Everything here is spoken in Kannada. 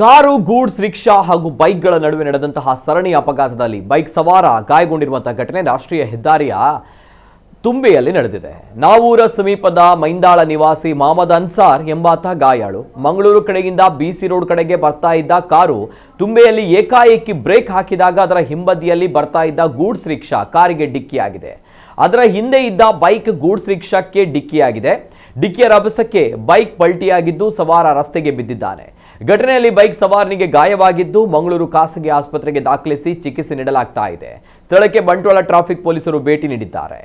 ಕಾರು, ಗೂಡ್ಸ್ ರಿಕ್ಷಾ ಹಾಗೂ ಬೈಕ್ಗಳ ನಡುವೆ ನಡೆದಂತಹ ಸರಣಿ ಅಪಘಾತದಲ್ಲಿ ಬೈಕ್ ಸವಾರ ಗಾಯಗೊಂಡಿರುವಂತಹ ಘಟನೆ ರಾಷ್ಟ್ರೀಯ ಹೆದ್ದಾರಿಯ ತುಂಬೆಯಲ್ಲಿ ನಡೆದಿದೆ. ನಾವೂರ ಸಮೀಪದ ಮೈಂದಾಳ ನಿವಾಸಿ ಮೊಹಮ್ಮದ್ ಅನ್ಸಾರ್ ಎಂಬಾತ ಗಾಯಾಳು. ಮಂಗಳೂರು ಕಡೆಯಿಂದ ಬಿಸಿ ರೋಡ್ ಕಡೆಗೆ ಬರ್ತಾ ಇದ್ದ ಕಾರು ತುಂಬೆಯಲ್ಲಿ ಏಕಾಏಕಿ ಬ್ರೇಕ್ ಹಾಕಿದಾಗ ಅದರ ಹಿಂಬದಿಯಲ್ಲಿ ಬರ್ತಾ ಇದ್ದ ಗೂಡ್ಸ್ ರಿಕ್ಷಾ ಕಾರಿಗೆ ಡಿಕ್ಕಿಯಾಗಿದೆ. ಅದರ ಹಿಂದೆ ಇದ್ದ ಬೈಕ್ ಗೂಡ್ಸ್ ರಿಕ್ಷಾಕ್ಕೆ ಡಿಕ್ಕಿಯಾಗಿದೆ. ಡಿಕ್ಕಿಯ ರಭಸಕ್ಕೆ ಬೈಕ್ ಪಲ್ಟಿಯಾಗಿದ್ದು ಸವಾರ ರಸ್ತೆಗೆ ಬಿದ್ದಿದ್ದಾನೆ. ಘಟನೆಯಲ್ಲಿ ಬೈಕ್ ಸವಾರನಿಗೆ ಗಾಯವಾಗಿದ್ದು ಮಂಗಳೂರು ಖಾಸಗಿ ಆಸ್ಪತ್ರೆಗೆ ದಾಖಲಿಸಿ ಚಿಕಿತ್ಸೆ ನೀಡಲಾಗ್ತಾ ಇದೆ. ಸ್ಥಳಕ್ಕೆ ಬಂಟ್ವಾಳ ಟ್ರಾಫಿಕ್ ಪೊಲೀಸರು ಭೇಟಿ ನೀಡಿದ್ದಾರೆ.